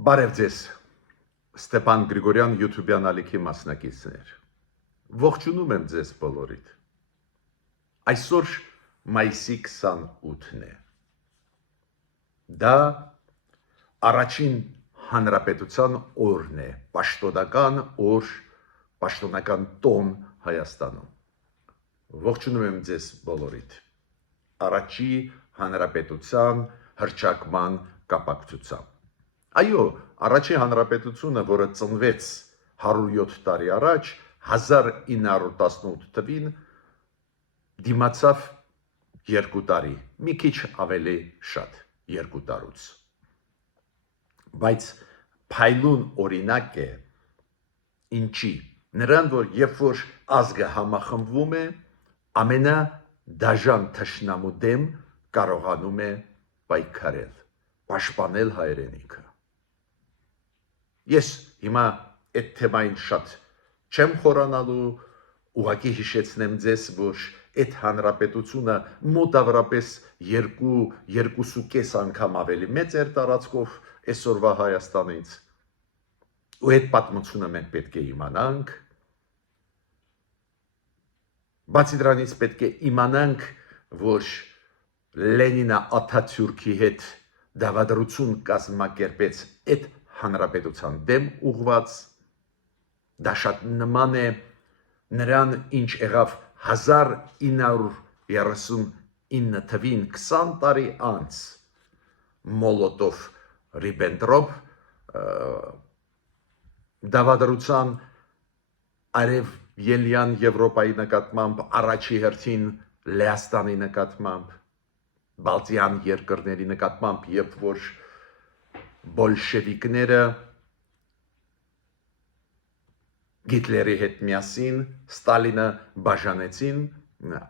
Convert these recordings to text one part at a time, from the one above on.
Բարև ձեզ, Ստեփան Գրիգորյան YouTube-յան ալիքի մասնակիցներ։ Ողջունում եմ ձեզ բոլորիդ։ Այսօր մայիսի 28-ն է։ Դա առաջին հանրապետության օրն է, պաշտոնական օր, պաշտոնական տոն Հայաստանում։ Ողջունում եմ ձեզ բոլորիդ։ Առաջի հանրապետության հռչակման կապակցությամբ։ Այո, առաջի հանրապետությունը, որը ծնվեց 107 տարի առաջ, 1918 թվին, դիմացավ 2 տարի, մի քիչ ավելի շատ, 2 տարուց։ Բայց փայլուն օրինակ է, ինչի, նրան, որ երբ որ ազգը համախմբվում է, ամենադաժան թշնամու դեմ կարողանում է պայքարել, պաշտպանել հայրենիքը։ Ես հիմա այդ թեմային շատ չեմ խորանալու, ուղղակի հիշեցնեմ ձեզ, որ այդ հանրապետությունը մոտավորապես 2.5 անգամ ավելի մեծ էր տարածքով այսօրվա Հայաստանից, ու այդ պատմությունը մենք պետք է իմանանք, բացի դրանից պետք է իմանանք, որ Լենինը Աթաթյուրքի հետ դավադրություն կազմակերպեց այդ հանրապետության դեմ ուղված, դա շատ նման է նրան, ինչ եղավ 1939 թվին 20 տարի անց Մոլոտով-Ռիբենտրոպ դավադրության արևելյան Եվրոպայի նկատմամբ, առաջի հերթին Լեհաստանի նկատմամբ, Բալտյան երկրների նկատմամբ, երբ որ բոլշևիկները Գիտլերի հետ միասին Ստալինը բաժանեցին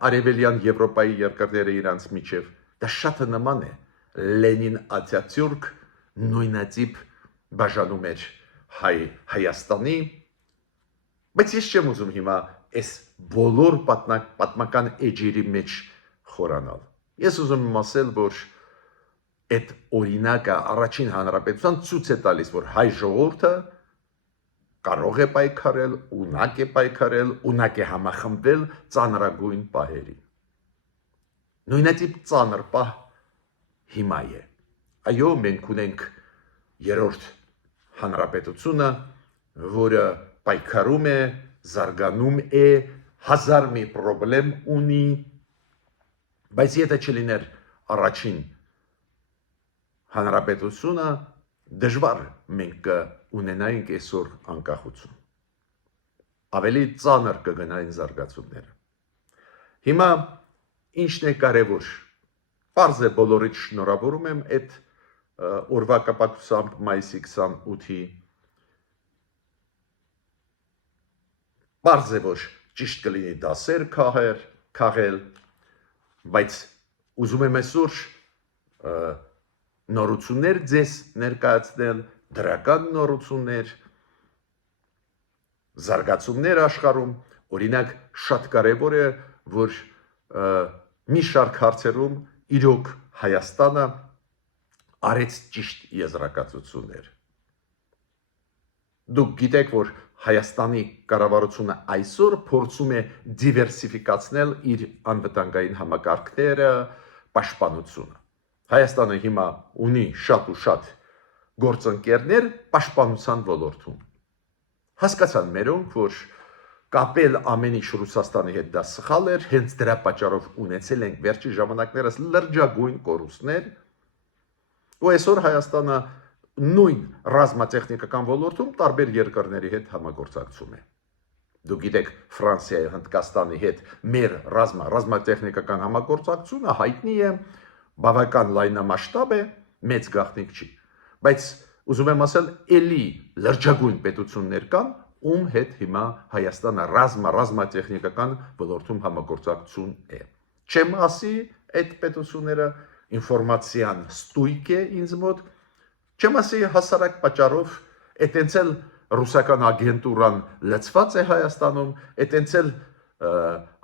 արևելյան Եվրոպայի երկրները իրանց միջև, դա շատ նման է Լենին-Աթաթյուրք նույնատիպ բաժանում էր Հայաստանի, բայց ես չեմ ուզում հիմա այս բոլոր պատմական էջերի մեջ խորանալ։ Ես ուզում եմ ասել, որ այդ օրինակը առաջին հանրապետության ցույց է տալիս, որ հայ ժողովուրդը կարող է պայքարել, ունակ է պայքարել, ունակ է համախմբվել ծանրագույն պահերին։ Նույնատիպ ծանր պահ հիմա է։ Այո, մենք ունենք երրորդ հանրապետությունը, որը պայքարում է, զարգանում է, հազար մի պրոբլեմ ունի, բայց եթե չլիներ առաջին հանրապետությունը, դժվար մենք ունենայինք այսօր անկախություն։ Ավելի ծանր կգնային զարգացումները։ Հիմա ինչն է կարևոր։ Պարզ է, բոլորիդ շնորհավորում եմ այդ օրվա կապակցությամբ մայիսի 28-ի։ Պարզ է, որ ճիշտ կլինի դասեր քաղել, բայց ուզում եմ այսօր նորություններ ձեզ ներկայացնել, դրական նորություններ, զարգացումներ աշխարհում, օրինակ շատ կարևոր է, որ մի շարք հարցերում իրոք Հայաստանը արեց ճիշտ եզրակացություններ։ Դուք գիտեք, որ Հայաստանի կառավարությունը այսօր փորձում է դիվերսիֆիկացնել իր անվտանգային համակարգերը, պաշտպանությունը։ Հայաստանը հիմա ունի շատ ու շատ գործընկերներ պաշտպանության ոլորտում։ Հասկացան մերոնք, որ կապել ամեն ինչ Ռուսաստանի հետ դա սխալ էր, հենց դրա պատճառով ունեցել ենք վերջի ժամանակներս լրջագույն կորուստներ, ու այսօր Հայաստանը նույն ռազմատեխնիկական ոլորտում տարբեր երկրների հետ համագործակցում է։ Դուք գիտեք, Ֆրանսիայի, Հնդկաստանի հետ մեր ռազմատեխնիկական համագործակցությունը հայտնի է, բավական լայնամասշտաբ է, մեծ գաղտնիք չի, բայց ուզում եմ ասել, էլի լրջագույն պետություններ կան, ում հետ հիմա Հայաստանը ռազմատեխնիկական ոլորտում համագործակցություն է։ Չեմ ասի այդ պետությունները ինֆորմացիան ստույգ է ինձ մոտ, չեմ ասի հասարակ պատճառով, այտենց էլ ռուսական ագենտուրան լծված է Հայաստանում, այտենց էլ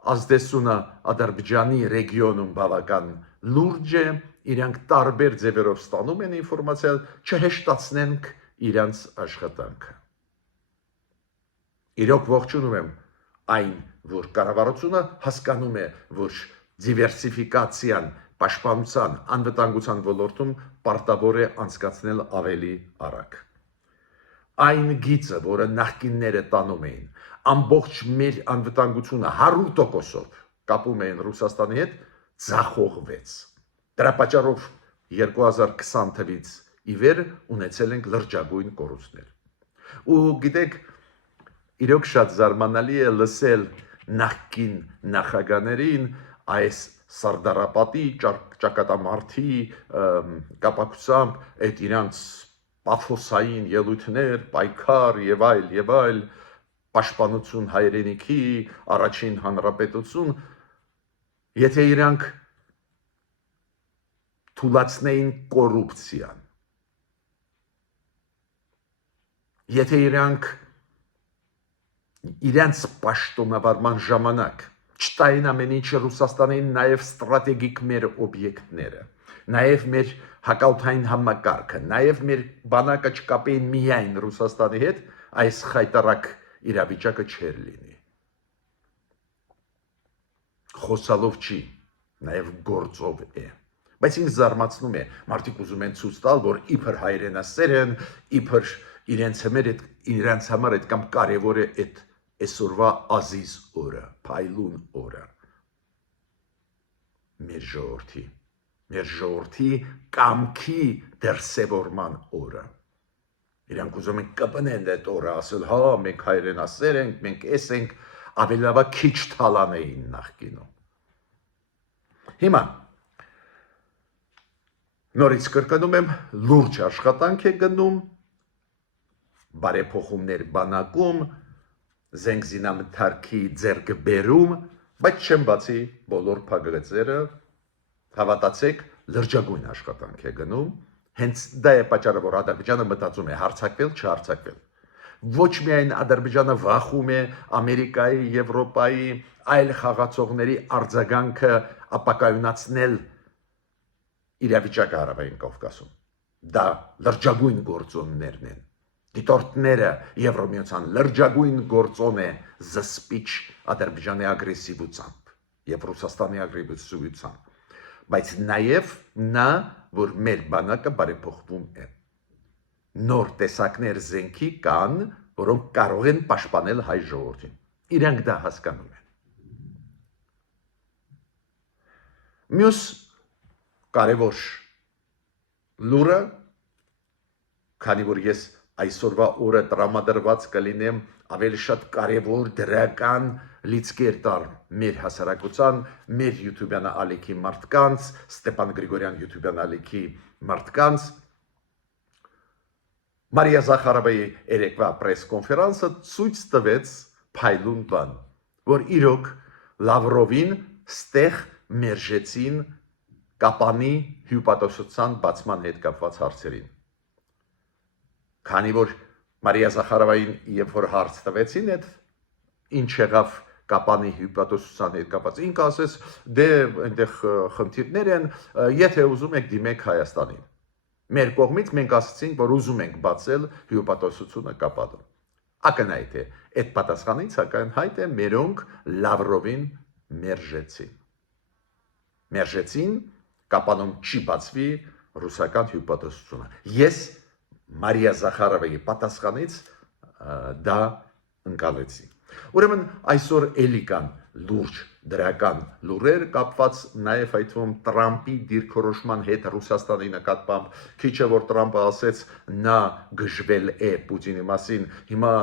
ազդեցությունը Ադրբեջանի ռեգիոնում բավական լուրջ է, իրանք տարբեր ձևերով ստանում են ինֆորմացիա, չհեշտացնենք իրանց աշխատանքը։ Իրոք ողջունում եմ այն, որ կառավարությունը հասկանում է, որ դիվերսիֆիկացիան, պաշտպանության, անվտանգության ոլորտում պարտավոր է անցկացնել ավելի արագ։ Այն գիծը, որը նախկինները տանում էին, ամբողջ մեր անվտանգությունը 100%-ով կապում էին Ռուսաստանի հետ, ձախողվեց։ Դրա պատճառով 2020 թվականից ի վեր ունեցել ենք լրջագույն կորուստներ։ Ու գիտեք, իրոք շատ զարմանալի է լսել նախկին նախագաներին այս Սարդարապետի ճակատամարտի կապակցությամբ այդ իրանց պաթոսային ելույթներ, պայքար եւ այլ, պաշտպանություն հայրենիքի, առաջին հանրապետություն, եթե իրանք թուլացնեին կոռուպցիան, եթե իրանց պաշտոնավարման ժամանակ չտային ամեն ինչը Ռուսաստանին, նաև ստրատեգիկ մեր օբյեկտները, նաև մեր հակաօդային համակարգը, նաև մեր բանակը չկապեին միայն Ռուսաստանի հետ, այս խայտարակ իրավիճակը չէր լինի։ Խոսալով չի, նաև գործով է։ Բայց ինձ զարմացնում է, մարդիկ ուզում են ցույց տալ, որ իբր հայրենասեր են, իբր իրենց համար այդքան կարևոր է այդ այսօրվա ազիզ օրը, փայլուն օրը։ Մեր ժողովրդի կամքի դրսևորման օրը։ Իրանք ուզում են կպնեն այդ օրը, ասել, հա, մենք հայրենասեր ենք, մենք էս ենք, ավելի լավ քիչ թալանեին նախկինում։ Հիմա նորից կրկնում եմ, լուրջ աշխատանք է գնում, բարեփոխումներ բանակում, զենքզինամթերքի ձեռքբերում, բայց չեմ բացի բոլոր փակագծերը, հավատացեք, լրջագույն աշխատանք է գնում, հենց դա է պատճառը, որ Ադրբեջանը մտածում է հարձակվել, չհարձակվել։ Ոչ միայն Ադրբեջանը վախում է Ամերիկայի, Եվրոպայի, այլ խաղացողների արձագանքը ապակայունացնել իրավիճակը Հարավային Կովկասում։ Դա լրջագույն գործոններն են։ Դիտորդները Եվրոմիության լրջագույն գործոն է զսպիչ Ադրբեջանի ագրեսիվությամբ եւ Ռուսաստանի ագրեսիվությամբ, բայց նաեւ նա, որ մեր բանակը բարեփոխվում է։ Նոր տեսակներ զենքի կան, որոնք կարող են պաշտպանել հայ ժողովրդին։ Իրանք դա հասկանում են։ Մյուս կարևոր լուրը, քանի որ ես այսօրվա օրը տրամադրված կլինեմ ավելի շատ կարևոր դրական լիցքեր տալ մեր հասարակության, մեր յութուբյան ալիքի մարդկանց, Ստեփան Գրիգորյան յութուբյան ալիքի մարդկանց, Մարիա Զախարովայի երեկվա պրես-կոնֆերանսը ցույց տվեց փայլուն բան, որ իրոք Լավրովին ստեղ մերժեցին Կապանի հյուպատոսության բացման հետ կապված հարցերին։ Քանի որ Մարիա Զախարովային երբ որ հարց տվեցին, այդ ինչ եղավ Կապանի հյուպատոսության հետ կապված, ինքը ասեց, դե այնտեղ խնդիրներ են, եթե ուզում եք դիմեք Հայաստանին։ Մեր կողմից մենք ասացինք, որ ուզում ենք բացել հյուպատոսությունը Կապանում։ Ակնհայտ է, այդ պատասխանից ակնհայտ է, մերոնք Լավրովին մերժեցին, Կապանում չի բացվի ռուսական հյուպատոսությունը։ Ես Մարիա Զախարովայի պատասխանից դա ընկալեցի։ Ուրեմն այսօր էլի կան լուրջ դրական լուրեր կապված նաև այդ թվում Տրամպի դիրքորոշման հետ Ռուսաստանի նկատմամբ, քիչը որ Տրամպը ասեց նա գժվել է Պուտինի մասին, հիմա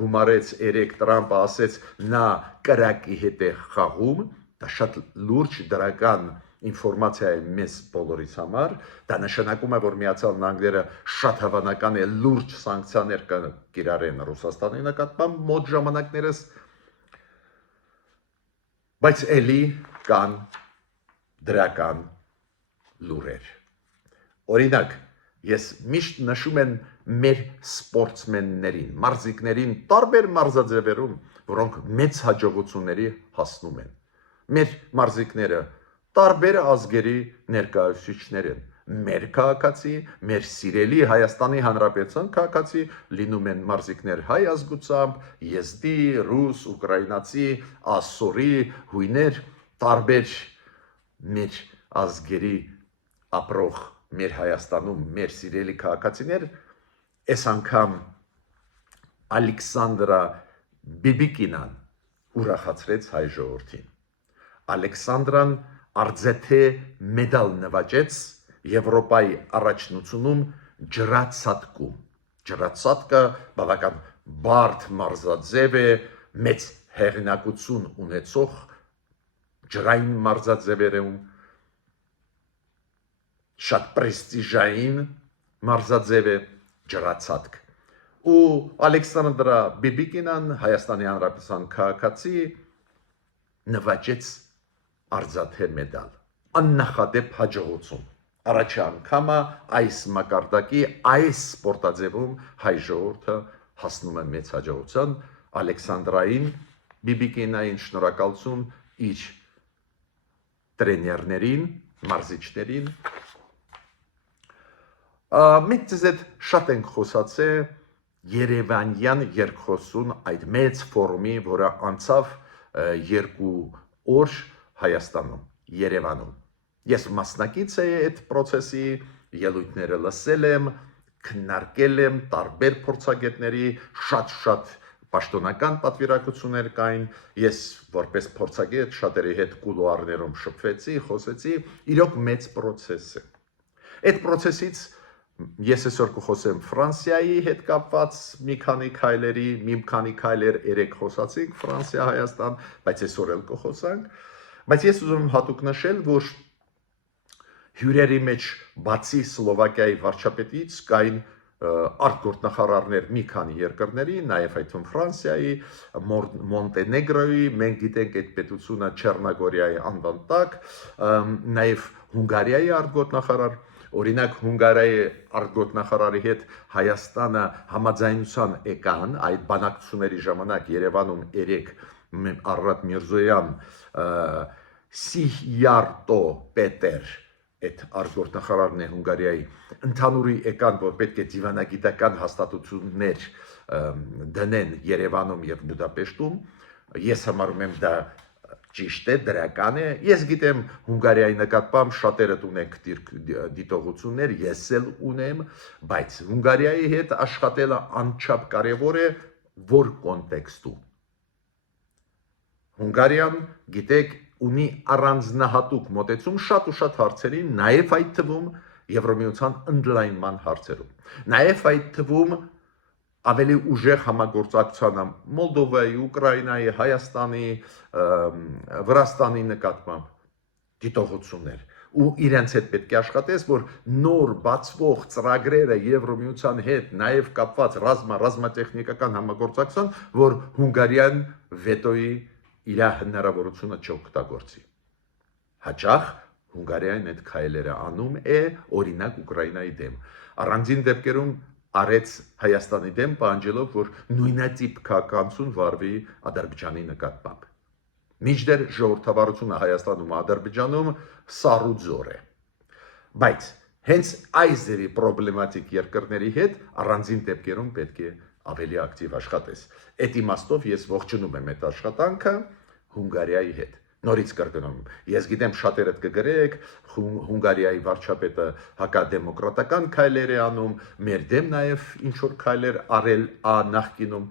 գումարեց երեք Տրամպը ասեց նա կրակի հետ է խաղում, դա շատ լուրջ դրական ինֆորմացիա է մեզ բոլորիս համար, դա նշանակում է, որ Միացյալ Նահանգները շատ հավանական է լուրջ սանկցիաներ կիրառեն Ռուսաստանի նկատմամբ մոտ ժամանակներս, բայց էլի կան դրական լուրեր։ Օրինակ, ես միշտ նշում եմ մեր սպորտսմեններին, մարզիկներին տարբեր մարզաձևերում, որոնք մեծ հաջողությունների հասնում են։ Մեր մարզիկները տարբեր ազգերի ներկայացուցիչներ են, մեր քաղաքացի, մեր սիրելի Հայաստանի Հանրապետության քաղաքացի լինում են մարզիկներ հայ ազգությամբ, եզդի, ռուս, ուկրաինացի, ասորի, հույներ, տարբեր մեր ազգերի ապրող մեր Հայաստանում մեր սիրելի քաղաքացիներ, այս անգամ Ալեքսանդրա Բիբիկինան ուրախացրեց հայ ժողովրդին։ Ալեքսանդրան արձեթե մեդալ նվաճեց Եվրոպայի առաջնությունում ջրացատկում։ Ջրացատկը բավական բարդ մարզաձև է, մեծ հեղինակություն ունեցող ջրային մարզաձևերում, շատ պրեստիժային մարզաձև է ջրացատկ։ Ու Ալեքսանդրա Բիբիկինան Հայաստանի Հանրապետության քաղաքացի նվաճեց արծաթե մեդալ։ Աննախադեպ հաջողություն։ Առաջի անգամը այս մակարդակի այս սպորտաձևում հայ ժողովուրդը հասնում է մեծ հաջողության։ Ալեքսանդրային Բիբիկինային շնորհակալություն իր տրեներներին, մարզիչներին։ Մենք ձեզ հետ շատ ենք խոսացել Երևանյան երկխոսուն այդ մեծ ֆորումի, որը անցավ 2 օր Հայաստանում, Երևանում։ Ես մասնակից էի այդ process-ի, ելույթները լսել եմ, քննարկել եմ տարբեր փորձագետների, շատ պաշտոնական պատվիրակություններ կային, ես որպես փորձագետ շատերի հետ կուլուարներում շփվեցի, խոսեցի, իրոք մեծ process է։ Այդ process-ից ես այսօր կխոսեմ Ֆրանսիայի հետ կապված մի քանի քայլեր երեք խոսացինք Ֆրանսիա, Հայաստան, բայց այսօր էլ կխոսանք, բայց ես ուզում եմ հատուկ նշել, որ հյուրերի մեջ բացի Սլովակիայի վարչապետից կային արտգործնախարարներ մի քանի երկրների, նաև այդ Ֆրանսիայի, Մոնտենեգրոյի, մենք գիտենք այդ պետությունը Չեռնոգորիայի անվան տակ, նաև Հունգարիայի արտգործնախարար, օրինակ Հունգարիայի արտգործնախարարի հետ Հայաստանը համաձայնության եկան այդ բանակցությունների ժամանակ Երևանում երեք Արարատ Միրզոյան, Սիհյարտո Պետեր այդ արտգործնախարարն է Հունգարիայի ընդհանուրի եկան, որ պետք է դիվանագիտական հաստատություններ դնեն Երևանում եւ Բուդապեշտում, ես համարում եմ դա ճիշտ է, դրական է, ես գիտեմ Հունգարիայի նկատմամբ շատերդ ունենք դիտողություններ, ես էլ ունեմ, բայց Հունգարիայի հետ աշխատելը անչափ կարևոր է, որ կոնտեքստում։ Հունգարիան, գիտեք, ունի առանձնահատուկ մոտեցում շատ հարցերի, նաև այդ թվում Եվրամիության ընդլայնման հարցերում, նաև այդ թվում ավելի ուժեղ համագործակցության Մոլդովայի, Ուկրաինայի, Հայաստանի, Վրաստանի նկատմամբ դիտողություններ ու իրենց հետ պետք է աշխատես, որ նոր բացվող ծրագրերը Եվրամիության հետ նաև կապված ռազմատեխնիկական համագործակցության, որ Հունգարիան վետոյի իր հնարավորությունը չօգտագործի։ Հաճախ Հունգարիան այդ քայլերը անում է, օրինակ Ուկրաինայի դեմ։ Առանձին դեպքերում արեց Հայաստանի դեմ պահանջելով, որ նույնատիպ քաղաքականություն վարվի Ադրբեջանի նկատմամբ։ Մինչդեռ ժողովրդավարությունը Հայաստանում ու Ադրբեջանում սառուձոր է։ Բայց հենց այս ձևի պրոբլեմատիկ երկրների հետ առանձին դեպքերում պետք է ավելի ակտիվ աշխատես։ Այդ իմաստով ես ողջունում եմ այդ աշխատանքը Հունգարիայի հետ։ Նորից կրկնում, ես գիտեմ շատերդ կգրեք, Հունգարիայի վարչապետը հակադեմոկրատական քայլեր է անում, մեր դեմ նաև ինչ-որ քայլեր արել նախկինում,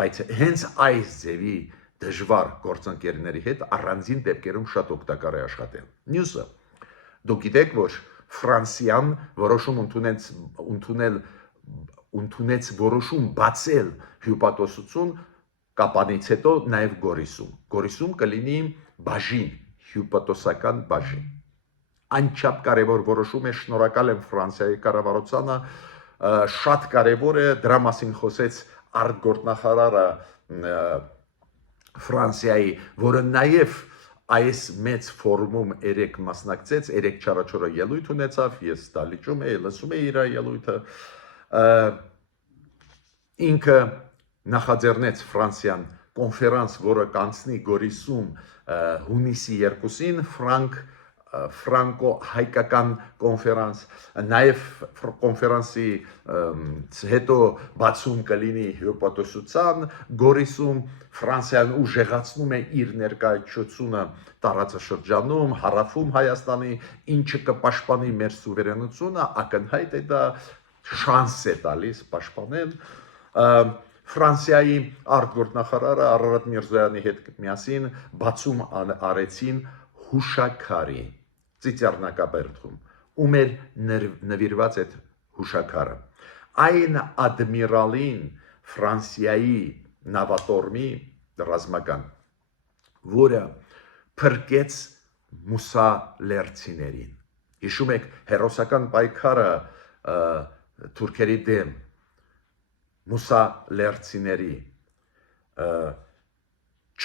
բայց հենց այս ձևի դժվար գործընկերների հետ առանձին դեպքերում շատ օգտակար է աշխատել։ Մյուսը, դուք գիտեք, որ Ֆրանսիան որոշում ընդունեց որոշում բացել հյուպատոսություն կապանից հետո նաև Գորիսում։ Գորիսում կլինի բաժին, հյուպատոսական բաժին։ Անչափ կարևոր որոշում է, շնորհակալ եմ Ֆրանսիայի կառավարությանը, շատ կարևոր է, դրա մասին խոսեց արտգործնախարարը Ֆրանսիայի, որը նաև այս մեծ ֆորումում երեք մասնակցեց, 3-4 օրը ելույթ ունեցավ, ես դալիճում էի, լսում էի իր ելույթը, ինքը նախաձեռնեց Ֆրանսիան կոնֆերանս, որը կանցնի Գորիսում հունիսի 2-ին, Ֆրանկ ֆրանկո-հայկական կոնֆերանս, նաև կոնֆերանսի հետո բացում կլինի հյուպատոսության Գորիսում, Ֆրանսիան ուժեղացնում է իր ներկայացությունը տարածաշրջանում, հարավում Հայաստանի, ինչը կպաշտպանի մեր սուվերենությունը, ակնհայտ է դա շանս է տալիս պաշտպանել։ Ֆրանսիայի արտգործնախարարը Արարատ Միրզոյանի հետ միասին բացում արեցին հուշաքարի Ծիծեռնակաբերդում, ում էր նվիրված այդ հուշաքարը։ Այն ադմիրալին Ֆրանսիայի նավատորմի ռազմական, որը փրկեց մուսալերցիներին։ Հիշում եք հերոսական պայքարը թուրքերի դեմ մուսալերցիների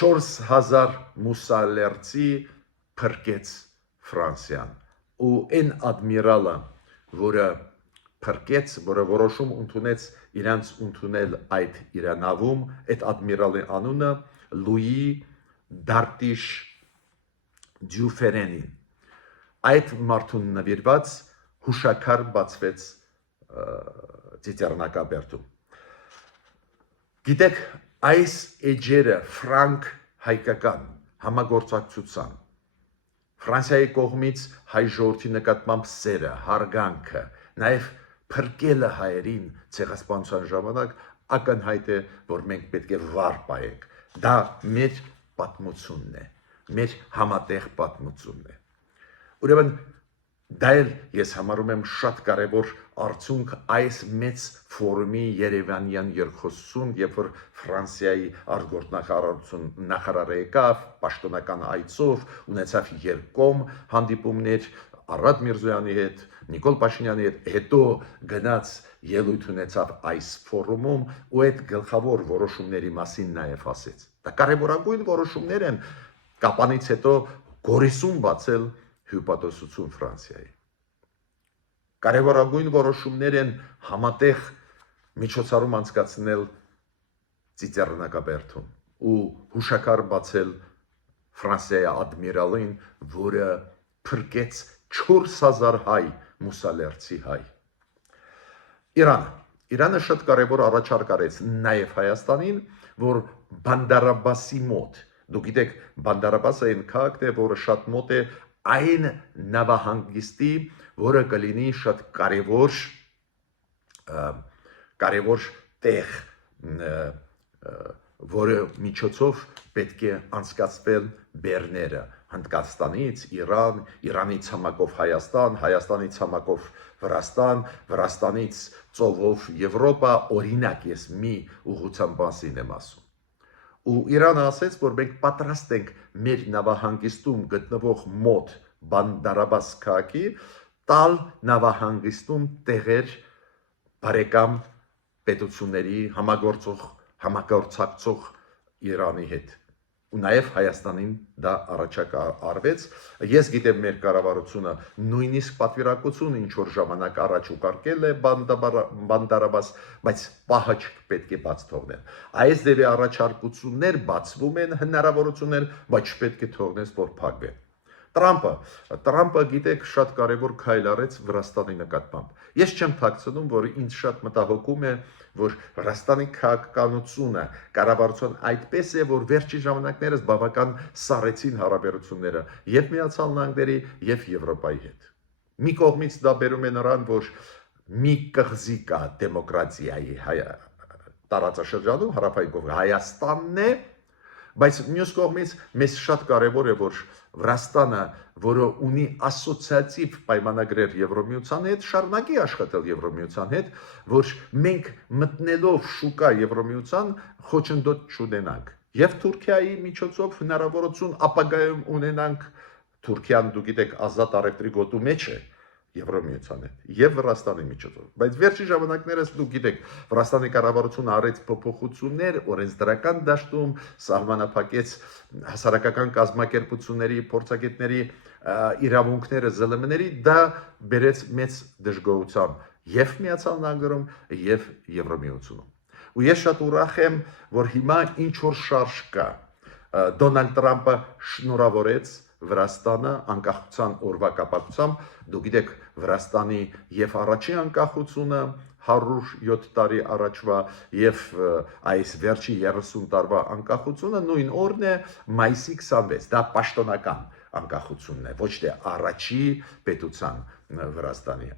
4000 մուսալերցի փրկեց Ֆրանսիան ու այն ադմիրալը, որը փրկեց, որը որոշում ընդունեց իրանց ընդունել այդ իրանավում, այդ ադմիրալի անունը Լուի Դարտիշ Դյուֆերենին։ Այդ մարդուն նվիրված հուշաքար բացվեց Ծիծեռնակաբերդում։ Գիտեք, այս էջերը ֆրանկ-հայկական համագործակցության Ֆրանսիայի կողմից հայ ժողովրդի նկատմամբ սերը, հարգանքը, նաև փրկելը հայերին ցեղասպանության ժամանակ ակնհայտ է, որ մենք պետք է վար պահենք։ Դա մեր պատմությունն է, մեր համատեղ պատմությունն է։ Ուրեմն դա էլ ես համարում եմ շատ կարևոր արդյունք այս մեծ ֆորումի Երևանյան երկխոսություն, երբ որ Ֆրանսիայի արտգործնախարարություն նախարարը եկավ, պաշտոնական այցով ունեցավ երկկողմ հանդիպումներ Արարատ Միրզոյանի հետ, Նիկոլ Փաշինյանի հետ, հետո գնաց ելույթ ունեցավ այս ֆորումում ու այդ գլխավոր որոշումների մասին նաև ասեց։ Դա կարևորագույն որոշումներ են կապանից հետո Գորիսում բացել հյուպատոսություն Ֆրանսիայի։ Կարևորագույն որոշումներ են համատեղ միջոցառում անցկացնել Ծիծեռնակաբերդում ու հուշաքար բացել Ֆրանսիայի ադմիրալին, որը փրկեց 4000 հայ մուսալերցի հայ։ Իրանը շատ կարևոր առաջարկ արեց նաև Հայաստանին, որ Բանդարաբասի մոտ, դուք գիտեք, Բանդարաբասը այն քաղաքն է, որը շատ մոտ է այն նավահանգիստի, որը կլինի շատ կարևոր տեղ, որը միջոցով պետք է անցկացվել բեռները Հնդկաստանից Իրան, Իրանից ցամաքով Հայաստան, Հայաստանից ցամաքով Վրաստան, Վրաստանից ծովով Եվրոպա, օրինակ ես մի ուղղության մասին եմ ասում։ Ու Իրանը ասեց, որ մենք պատրաստ ենք մեր նավահանգիստում գտնվող մոտ Բանդարաբաս քաղաքի տալ նավահանգիստում տեղեր բարեկամ պետությունների համագործակցող Իրանի հետ։ Ու նաև Հայաստանին դա առաջակ արվեց։ Ես գիտեմ մեր կառավարությունը նույնիսկ պատվիրակություն ինչ որ ժամանակ առաջ ուղարկել է Բանդարաբաս, բայց պահը պետք է բաց թողնել։ Այս դեպի առաջարկություններ բացվում են հնարավորություններ, բայց չպետք է թողնես, որ փակվեն։ Տրամպը գիտեք շատ կարևոր քայլ արեց Վրաստանի նկատմամբ։ Ես չեմ թաքցնում, որ ինձ շատ մտահոգում է, որ Վրաստանի քաղաքականությունը կառավարության այդպես է, որ վերջի ժամանակներս բավական սառեցին հարաբերությունները եւ Միացյալ Նահանգների եւ Եվրոպայի հետ։ Մի կողմից դա բերում է նրան, որ մի կղզի կա դեմոկրատիայի տարածաշրջանում, հարավային կողմը Հայաստանն է, բայց մյուս կողմից մեզ շատ կարևոր է, որ Վրաստանը, որը ունի ասոցիատիվ պայմանագրեր Եվրոմիության հետ, շարունակի աշխատել Եվրոմիության հետ, որ մենք մտնելով շուկա Եվրոմիության խոչընդոտ չունենանք։ Եվ Թուրքիայի միջոցով հնարավորություն ապագայում ունենանք, Թուրքիան, դուք գիտեք, ազատ առևտրի գոտու մեջ է Եվրոմիության հետ եւ Վրաստանի միջոցով։ Բայց վերջի ժամանակներս դուք գիտեք, Վրաստանի կառավարությունը արեց փոփոխություններ օրենսդրական դաշտում, սահմանափակեց հասարակական կազմակերպությունների, փորձագետների իրավունքները, ԶԼՄ-ների, դա բերեց մեծ դժգոհության եւ Միացյալ Նահանգներում եւ Եվրոմիությունում։ Ու ես շատ ուրախ եմ, որ հիմա ինչ որ շարժ կա։ Դոնալդ Տրամպը շնորհավորեց Վրաստանը անկախության օրվա կապակցությամբ դուք գիտեք Վրաստանի եւ առաջի անկախությունը 107 տարի առաջվա եւ այս վերջի 30 տարվա անկախությունը նույն օրն է մայիսի 26 դա պաշտոնական անկախությունն է ոչ թե առաջի պետության Վրաստանի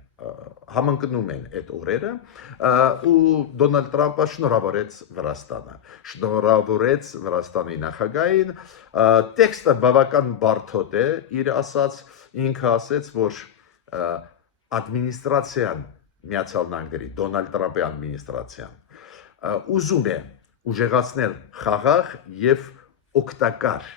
համընկնում են այդ օրերը ու Դոնալդ Տրամպը շնորհավորեց Վրաստանի նախագահին տեքստը բավական բարդ է իր ասած ինքը ասեց որ ադմինիստրացիան Միացյալ Նահանգների Դոնալդ Տրամպի ադմինիստրացիան ուզում է ուժեղացնել խաղաղ եւ օգտակար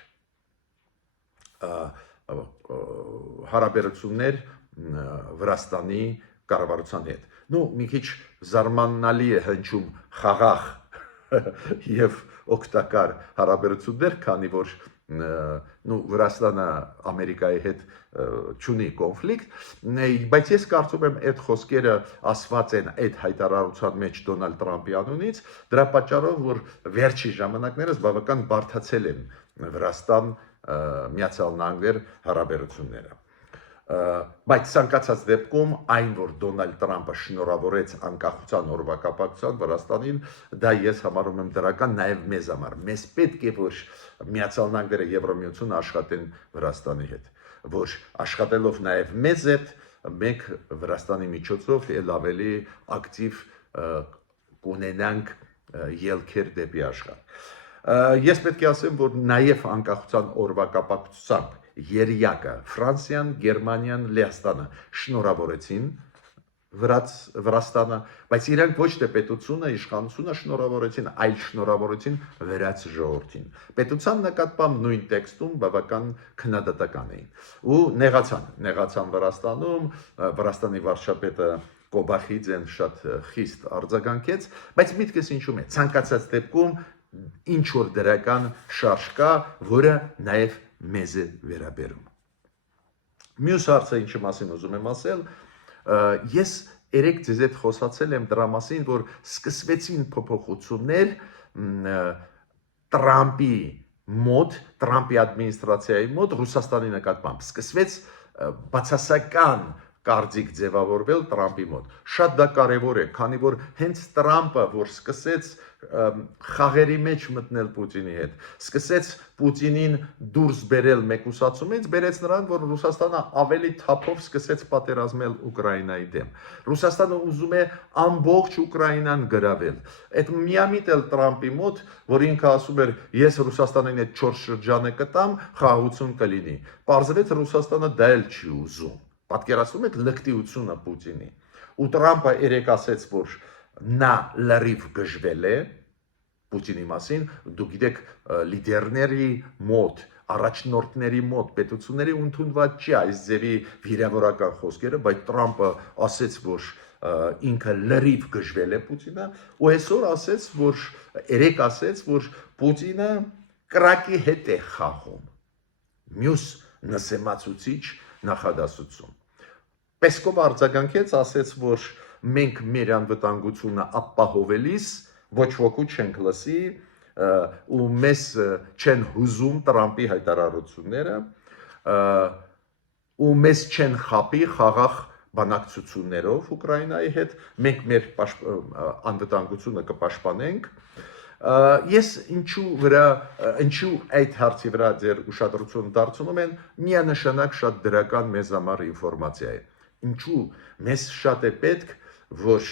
հարաբերություններ Վրաստանի կառավարության հետ։ Նու մի քիչ զարմանալի է հնչում խաղաղ եւ օգտակար հարաբերություններ, քանի որ Վրաստանը Ամերիկայի հետ չունի կոնֆլիկտ, բայց ես կարծում եմ այդ խոսքերը ասված են այդ հայտարարության մեջ Դոնալդ Տրամպի անունից, դրա պատճառով որ վերջի ժամանակներս բավական բարդացել են Վրաստան Միացյալ Նահանգներ հարաբերությունները։ Բայց ցանկացած դեպքում այն որ Դոնալդ Տրամպը շնորհավորեց անկախության օրվա կապակցությամբ Վրաստանին, դա ես համարում եմ դրական նաև մեզ համար։ Մեզ պետք է որ Միացյալ Նահանգները Եվրոմիությունը աշխատեն Վրաստանի հետ, որ աշխատելով նաև մեզ հետ մենք Վրաստանի միջոցով ել ավելի ակտիվ կունենանք ելքեր դեպի աշխարհ։ Ես պետք է ասեմ, որ նաև անկախության օրվա կապակցությամբ Երիակը, Ֆրանսիան, Գերմանիան, Լեհաստանը շնորհավորեցին Վրաստանը, բայց իրանք ոչ թե պետությունը, իշխանությունը շնորհավորեցին, այլ շնորհավորեցին վրաց ժողովրդին։ Պետության նկատմամբ նույն տեքստում բավական քննադատական էին ու նեղացան Վրաստանում, Վրաստանի վարչապետը Կոբախիձեն շատ խիստ արձագանքեց, բայց միտքս ինչու՞մ է։ Ցանկացած դեպքում ինչ որ դրական շարժ կա, որը նաև մեզ է վերաբերում։ Մյուս հարցը ինչի մասին ուզում եմ ասել, ես երեք ձեզ հետ խոսացել եմ դրա մասին, որ սկսվեցին փոփոխություններ Տրամպի մոտ, Տրամպի ադմինիստրացիայի մոտ Ռուսաստանի նկատմամբ, սկսվեց բացասական կարծիք ձևավորվել Տրամպի մոտ։ Շատ դա կարևոր է, քանի որ հենց Տրամպը, որ սկսեց խաղերի մեջ մտնել Պուտինի հետ, սկսեց Պուտինին դուրս բերել մեկուսացումից, բերեց նրան, որ Ռուսաստանը ավելի թափով սկսեց պատերազմել Ուկրաինայի դեմ։ Ռուսաստանը ուզում է ամբողջ Ուկրաինան գրավել։ Այդ միամիտ էլ Տրամպի մոտ, որ ինքը ասում էր, ես Ռուսաստանին այդ 4 շրջանը կտամ, խաղաղություն կլինի։ Պարզվեց Ռուսաստանը դա էլ չի ուզում։ Պատկերացնում եք լկտիությունը Պուտինի։ Ու Տրամպը երեք ասեց, որ նա լրիվ գժվել է Պուտինի մասին, դուք գիտեք լիդերների մոտ, առաջնորդների մոտ, պետությունների ընդունված չի այս ձևի վիրավորական խոսքերը, բայց Տրամպը ասեց, որ ինքը լրիվ գժվել է Պուտինը, ու այսօր ասեց, որ երեք ասեց, որ Պուտինը կրակի հետ է խաղում։ Մյուս նսեմացուցիչ նախադասություն։ Պեսկովը արձագանքեց, ասեց, որ մենք մեր անվտանգությունը ապահովելիս ոչ ոքի չենք լսի ու մեզ չեն հուզում Տրամպի հայտարարությունները ու մեզ չեն խաբի խաղաղ բանակցություններով Ուկրաինայի հետ, մենք մեր անվտանգությունը կպաշտպանենք։ Ես ինչու այդ հարցի վրա ձեր ուշադրություն դարձնում են, միանշանակ շատ դրական մեզ համար ինֆորմացիա է։ Ինչու մեզ շատ է պետք, որ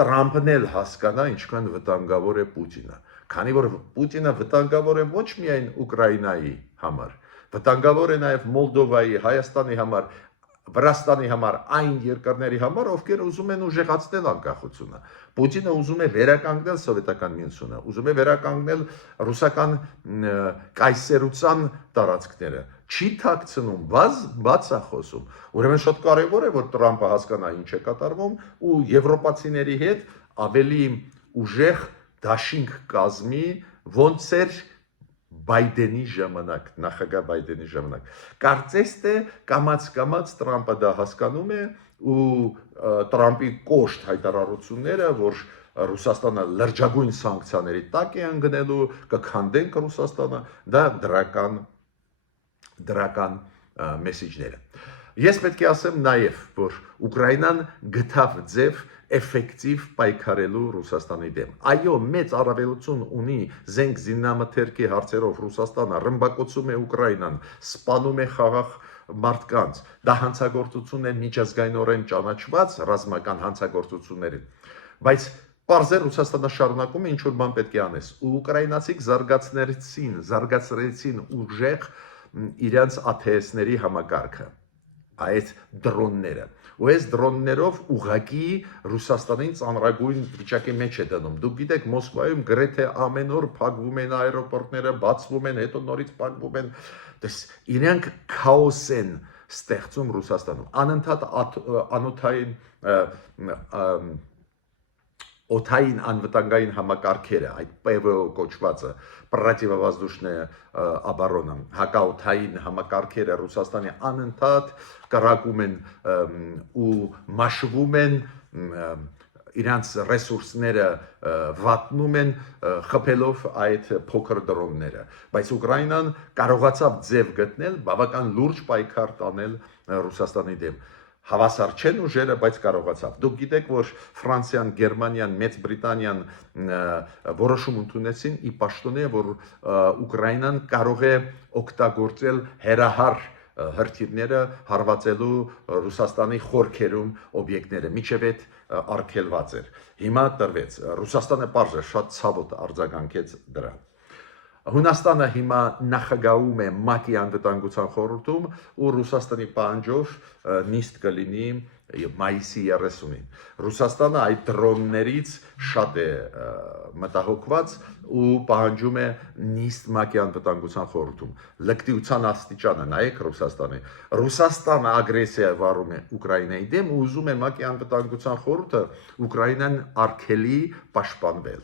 Տրամպն էլ հասկանա ինչքան վտանգավոր է Պուտինը, քանի որ Պուտինը վտանգավոր է ոչ միայն Ուկրաինայի համար, վտանգավոր է նաև Մոլդովայի, Հայաստանի համար, Վրաստանի համար, այն երկրների համար, ովքեր ուզում են ուժեղացնել անկախությունը։ Պուտինը ուզում է վերականգնել սովետական միությունը, ուզում է վերականգնել ռուսական կայսերության տարածքները, չի թաքցնում, բաց է խոսում։ Ուրեմն շատ կարևոր է, որ Տրամպը հասկանա ինչ է կատարվում ու եվրոպացիների հետ ավելի ուժեղ դաշինք կազմի, ոնց էր Բայդենի ժամանակ, նախագահ Բայդենի ժամանակ։ Կարծես թե կամաց Տրամպը դա հասկանում է ու Տրամպի կոշտ հայտարարությունները, որ Ռուսաստանը լրջագույն սանկցիաների տակ է ընկնելու, կքանդենք Ռուսաստանը, դա դրական դրական մեսիջները։ Ես պետք է ասեմ նաև, որ Ուկրաինան գտավ ձև էֆեկտիվ պայքարելու Ռուսաստանի դեմ։ Այո, մեծ առավելություն ունի զենք զինամթերքի հարցերով Ռուսաստանը, ռմբակոծում է Ուկրաինան, սպանում է խաղաղ մարդկանց, դա հանցագործություն է միջազգայինորեն ճանաչված ռազմական հանցագործություններին, բայց պարզե Ռուսաստանը շարունակում է ինչ-որ բան պետք է անես, ու ուկրաինացիք զարգացրեցին ուժեղ իրենց ATS-ների համակարգը, այդ դրոնները, ու այս դրոններով ուղղակի Ռուսաստանին ծանրագույն վիճակի մեջ է դնում։ Դուք գիտեք, Մոսկվայում գրեթե ամեն օր փակվում են аэроպորտները, բացվում են, հետո նորից փակվում են, իրենք քաոս են ստեղծում Ռուսաստանում, անընդհատ անօթային օթային անվտանգային համակարգերը, այդ ՊՎՕ կոչվածը, պրոտիվովոздушная оборона, հակաօթային համակարգերը Ռուսաստանի անընդհատ կրակում են ու մաշվում են, իրանց ռեսուրսները վատնում են, խփելով այդ փոքր դրոնները, բայց Ուկրաինան կարողացավ ձև գտնել, բավական լուրջ պայքար տանել Ռուսաստանի դեմ։ Հավասար չեն ուժերը, բայց կարողացավ։ Դուք գիտեք, որ Ֆրանսիան, Գերմանիան, Մեծ Բրիտանիան որոշում ընդունեցին ի պաշտոնե, որ Ուկրաինան կարող է օգտագործել հերահար հրթիռները հարվածելու Ռուսաստանի խորքերում օբյեկտները, միջև այդ արգելված էր։ Հիմա տրվեց։ Ռուսաստանը պարզ է շատ ցավոտ արձագանքեց դրան։ Հունաստանը հիմա նախագահում է ՄԱԿ-ի անվտանգության խորհրդում ու Ռուսաստանի պահանջով նիստ կլինի մայիսի 30-ին։ Ռուսաստանը այդ դրոններից շատ է մտահոգված ու պահանջում է նիստ ՄԱԿ-ի անվտանգության խորհրդում։ Լկտիության աստիճանը նայեք Ռուսաստանի։ Ռուսաստանը ագրեսիա վարում է Ուկրաինայի դեմ ու ուզում է ՄԱԿ-ի անվտանգության խորհուրդը Ուկրաինան արգելի պաշտպանվել։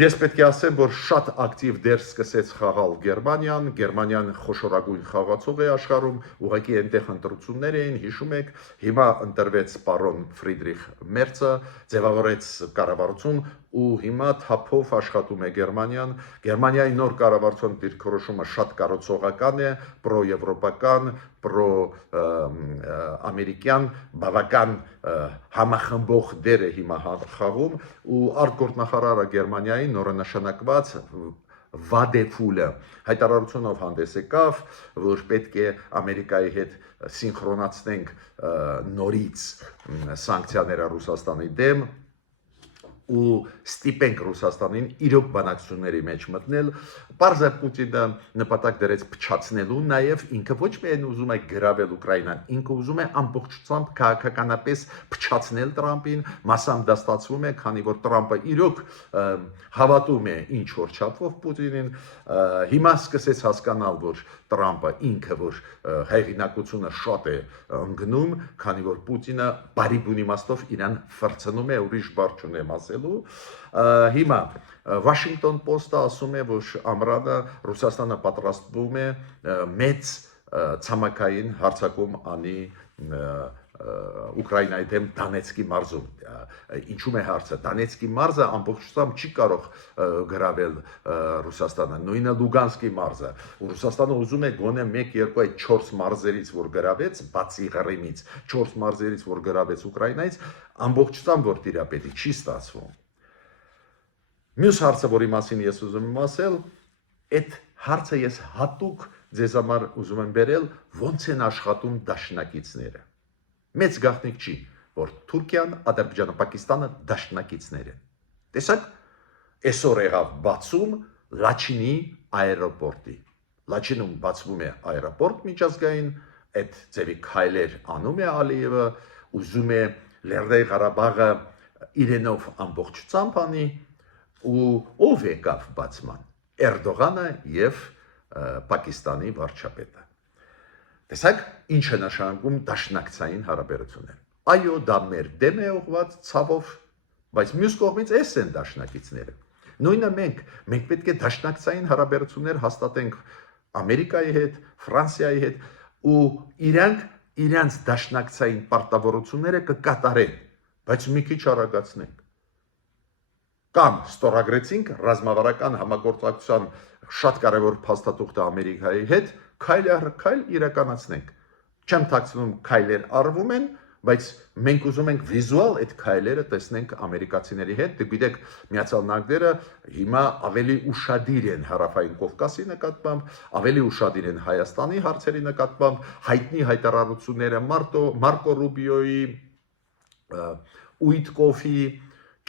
Ես պետք է ասեմ, որ շատ ակտիվ դեր սկսեց խաղալ Գերմանիան խոշորագույն խաղացող է աշխարհում, ուղղակի այնտեղ ընտրություններ էին, հիշում եք, հիմա ընտրվեց պարոն Ֆրիդրիխ Մերցը, ձևավորեց կառավարություն ու հիմա թափով աշխատում է Գերմանիայի նոր կառավարության դիրքորոշումը շատ կարոցողական է, պրոեվրոպական, պրոամերիկյան, բավական համախմբող դեր է հիմա խաղում ու արտգործնախարարը Գերմանիայի նորնշանակված Վադեֆուլը հայտարարությունով հանդես եկավ, որ պետք է Ամերիկայի հետ սինխրոնացնենք նորից սանկցիաները Ռուսաստանի դեմ ու ստիպենք Ռուսաստանին իրոք բանակցությունների մեջ մտնել, պարզ է Պուտինը նպատակ դրեց փչացնելու, նաև ինքը ոչ միայն ուզում է գրավել Ուկրաինան, ինքը ուզում է ամբողջությամբ քաղաքականապես փչացնել Տրամպին, մասամբ դա ստացվում է, քանի որ Տրամպը իրոք հավատում է ինչ որ չափով Պուտինին, հիմա սկսեց հասկանալ, որ Տրամպը ինքը որ հեղինակությունը շատ է ընկնում, քանի որ Պուտինը բարի բուն իմաստով իրան ֆրցնում է, ուրիշ բառ չունեմ ասելու։ Հիմա Washington Post-ը ասում է, որ ամռանը Ռուսաստանը պատրաստվում է մեծ ցամաքային հարձակում անի Ուկրաինայի դեմ Դոնեցկի մարզում։ Ինչու՞մ է հարցը։ Դոնեցկի մարզը ամբողջությամբ չի կարող գրավել Ռուսաստանը, նույնը Լուգանսկի մարզը։ Ռուսաստանը ուզում է գոնե 1-2 այդ 4 մարզերից, որ գրավեց, բացի Ղրիմից, 4 մարզերից, որ գրավեց Ուկրաինայից, ամբողջությամբ որ տիրապետի, չի ստացվում։ Մյուս հարցը, որի մասին ես ուզում եմ ասել, այդ հարցը ես հատուկ ձեզ համար ուզում եմ բերել, ոնց են աշխատում դաշնակիցները։ Մեծ գաղտնիք չի, որ Թուրքիան, Ադրբեջանը, Պակիստանը դաշնակիցներ են։ Տեսակ, այսօր եղավ բացում Լաչինի աերոպորտի։ Լաչինում բացվում է աերոպորտ միջազգային, այդ ձևի քայլեր անում է Ալիևը, ուզում է Լեռնային Ղարաբաղը իրենով ամբողջությամբ անի ու ով եկավ բացման։ Էրդողանը եւ Պակիստանի վարչապետը։ Տեսակ, ինչ է նշանակում դաշնակցային հարաբերություններ։ Այո, դա մեր դեմ է ուղղված ցավով, բայց մյուս կողմից էս են դաշնակիցները։ Նույնը մենք պետք է դաշնակցային հարաբերություններ հաստատենք Ամերիկայի հետ, Ֆրանսիայի հետ ու իրանց դաշնակցային պարտավորությունները կկատարեն, բայց մի քիչ արագացնենք։ Կամ ստորագրեցինք ռազմավարական համագործակցության շատ կարևոր փաստաթուղթը Ամերիկայի հետ, քայլ առ քայլ իրականացնենք։ Չեմ ཐակցնում քայլեր արվում են, բայց մենք ուզում ենք վիզուալ այդ քայլերը տեսնենք ամերիկացիների հետ։ Դե գիտեք, Միացյալ Նահանգները հիմա ավելի ուշադիր են Հարավային Կովկասի նկատմամբ, ավելի ուշադիր են Հայաստանի հարցերի նկատմամբ, հայտնի հայտարարությունները Մարկո Ռուբիոյի, Ուիտկոֆի,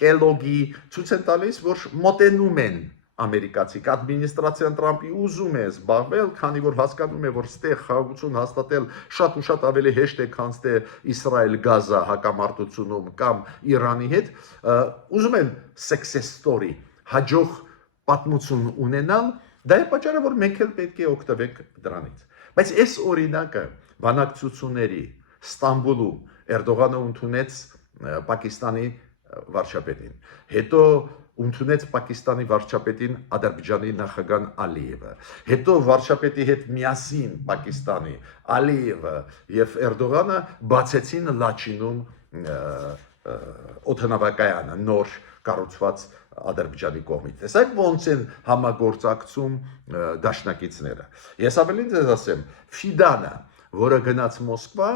Կելոգի ցույց են տալիս, որ մոտենում են ամերիկացիք ադմինիստրացիան Տրամպի ուզում է զբաղվել, քանի որ հասկանում է, որ ստեղ խաղաղություն հաստատել շատ ու շատ ավելի հեշտ է, քան թե Իսրայել-Գազա հակամարտությունում կամ Իրանի հետ, ուզում են success story, հաջող պատմություն ունենալ, դա է պատճառը, որ մենք էլ պետք է օգտվենք դրանից։ Բայց այս օրինակը բանակցությունների Ստամբուլում Էրդողանը ընդունեց Պակիստանի վարչապետին, հետո ընդունեց Պակիստանի վարչապետին Ադրբեջանի նախագահ Ալիևը, հետո վարչապետի հետ միասին Պակիստանի Ալիևը եւ Էրդողանը բացեցին Լաչինում օդանավակայանը նոր կառուցված Ադրբեջանի կողմից։ Տեսեք ոնց են համագործակցում դաշնակիցները։ Ես ավելին ձեզ ասեմ, Ֆիդանը, որը գնաց Մոսկվա,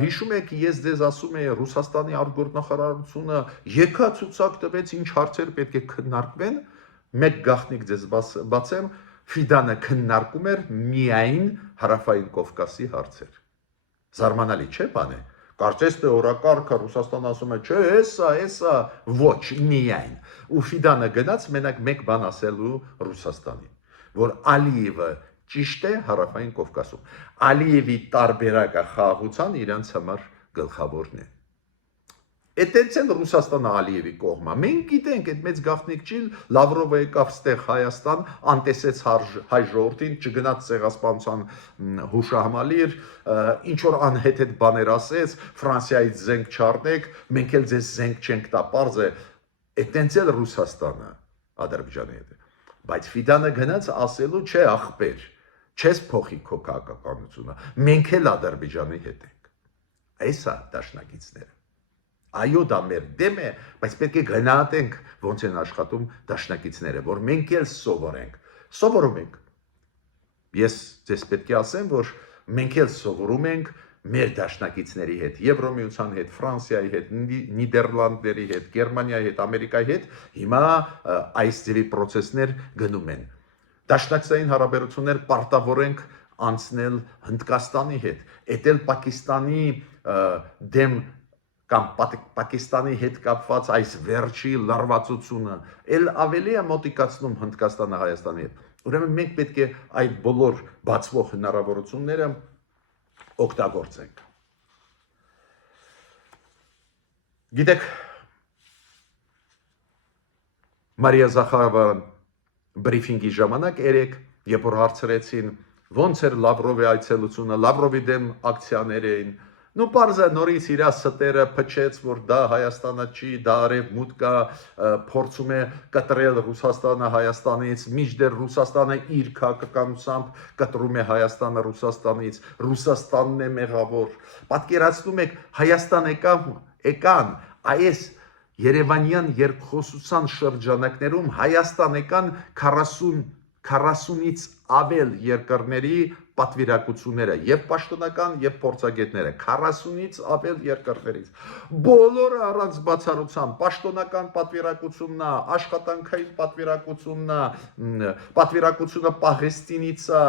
հիշում եք, ես ձեզ ասում եմ, Ռուսաստանի արտգործնախարարությունը եկացուցակ տվեց, ինչ հարցեր պետք է քննարկվեն, մեկ գաղտնիք ձեզ բացեմ, Ֆիդանը քննարկում էր միայն Հարավային Կովկասի հարցեր։ Զարմանալի չէ՞ բան է։ Կարծես թե օրակարգը Ռուսաստանը ասում է, չէ, էսա, ոչ, միայն։ Ու Ֆիդանը գնաց մենակ մեկ բան ասելու Ռուսաստանին, որ Ալիևը ճիշտ է Հարավային Կովկասում։ Ալիևի տարբերակը խաղաղության իրենց համար գլխավորն է։ Այդտենց են Ռուսաստանը Ալիևի կողմը։ Մենք գիտենք, այդ մեծ գաղտնիք չի, Լավրովը եկավ ստեղ Հայաստան, անտեսեց հայ ժողովրդին, չգնաց ցեղասպանության հուշահամալիր, ինչ որ անհեթեթ բաներ ասեց, Ֆրանսիայից զենք չառնեք, մենք էլ ձեզ զենք չենք տա, պարզ է, այդտենց էլ Ռուսաստանը Ադրբեջանի հետ։ Բայց Ֆիդանը գնաց ասելու, չէ, ախպեր, չես փոխի քո քաղաքականությունը, մենք էլ Ադրբեջանի հետ ենք։ Այսա դաշնակիցները։ Այո, դա մեր դեմ է, բայց պետք է գնահատենք ոնց են աշխատում դաշնակիցները, որ մենք էլ սովորում ենք։ Ես ձեզ պետք է ասեմ, որ մենք էլ սովորում ենք մեր դաշնակիցների հետ, Եվրոմիության հետ, Ֆրանսիայի հետ, Նիդերլանդների հետ, Գերմանիայի հետ, Ամերիկայի հետ, հիմա այս ձևի process-ներ գնում են։ Դաշնակցային հարաբերություններ պարտավոր ենք անցնել Հնդկաստանի հետ, էտել Պակիստանի դեմ կամ Պակիստանի հետ կապված այս վերջի լարվածությունը էլ ավելի է մոտիկացնում Հնդկաստանը Հայաստանի հետ։ Ուրեմն մենք պետք է այդ բոլոր բացվող հնարավորությունները օգտագործենք։ Գիտեք, Մարիա Զախարովան բրիֆինգի ժամանակ երեք, երբ որ հարցրեցին ոնց էր Լավրովի այցելությունը, Լավրովի դեմ ակցիաներ էին, նու պարզ է նորից իր ստերը փչեց, որ դա Հայաստանը չի, դա արևմուտքը փորձում է կտրել Ռուսաստանը Հայաստանից, մինչդեռ Ռուսաստանը իր քաղաքականությամբ կտրում է Հայաստանը Ռուսաստանից, Ռուսաստանն է մեղավոր։ Պատկերացնում եք, Հայաստան եկան այս Երևանյան երկխոսության շրջանակներում Հայաստան եկան 40-ից ավել երկրների պատվիրակությունները, եւ պաշտոնական, եւ փորձագետները, 40-ից ավել երկրներից։ Բոլորը առանց բացառության, պաշտոնական պատվիրակությունն է, աշխատանքային պատվիրակությունն է, պատվիրակությունը Պաղեստինից է,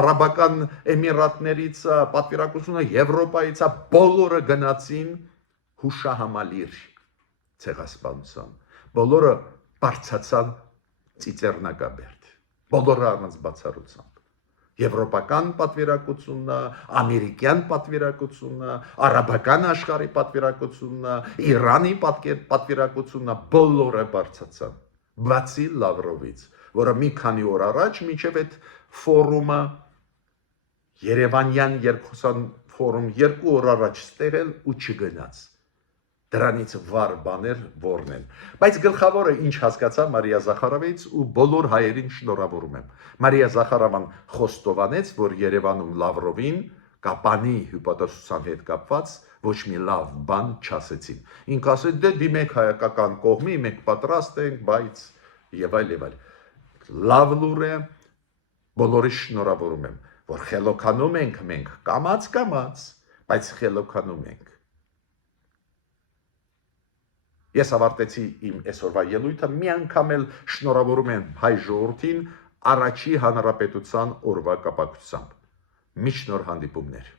Արաբական Էմիրատներից է, պատվիրակությունը Եվրոպայից է, բոլորը գնացին հուշահամալիր ցեղասպանության։ Բոլորը բարձացան ծիծեռնակաբերդ, բոլորը առանց բացառության։ Եվրոպական պատվիրակությունն է, ամերիկյան պատվիրակությունն է, արաբական աշխարհի պատվիրակությունն է, Իրանի պատվիրակությունն է, բոլորը բարձացան։ Բացի Լավրովից, որը մի քանի օր առաջ մինչև այդ ֆորումը Երևանյան երկխոսության ֆորում 2 օր առաջ ստեղել ու չգնաց։ Դրանից վառ բաներ որն են։ Բայց գլխավորը ինչ հասկացա Մարիա Զախարովից ու բոլոր հայերին շնորհավորում եմ։ Մարիա Զախարովան խոստովանեց, որ Երևանում Լավրովին կապանի հյուպատոսության հետ կապված ոչ մի լավ բան չասեցին։ Ինքը ասեց, դե դիմեք հայկական կողմի, մենք պատրաստ ենք, բայց եւ այլ։ Լավ լուր է, բոլորի շնորհավորում եմ, որ խելոքանում ենք մենք կամաց, բայց խելոքանում ենք։ Ես ավարտեցի իմ այսօրվա ելույթը, մի անգամ էլ շնորհավորում եմ հայ ժողովրդին առաջի հանրապետության օրվա կապակցությամբ։ Մի շնորհ հանդիպումներ։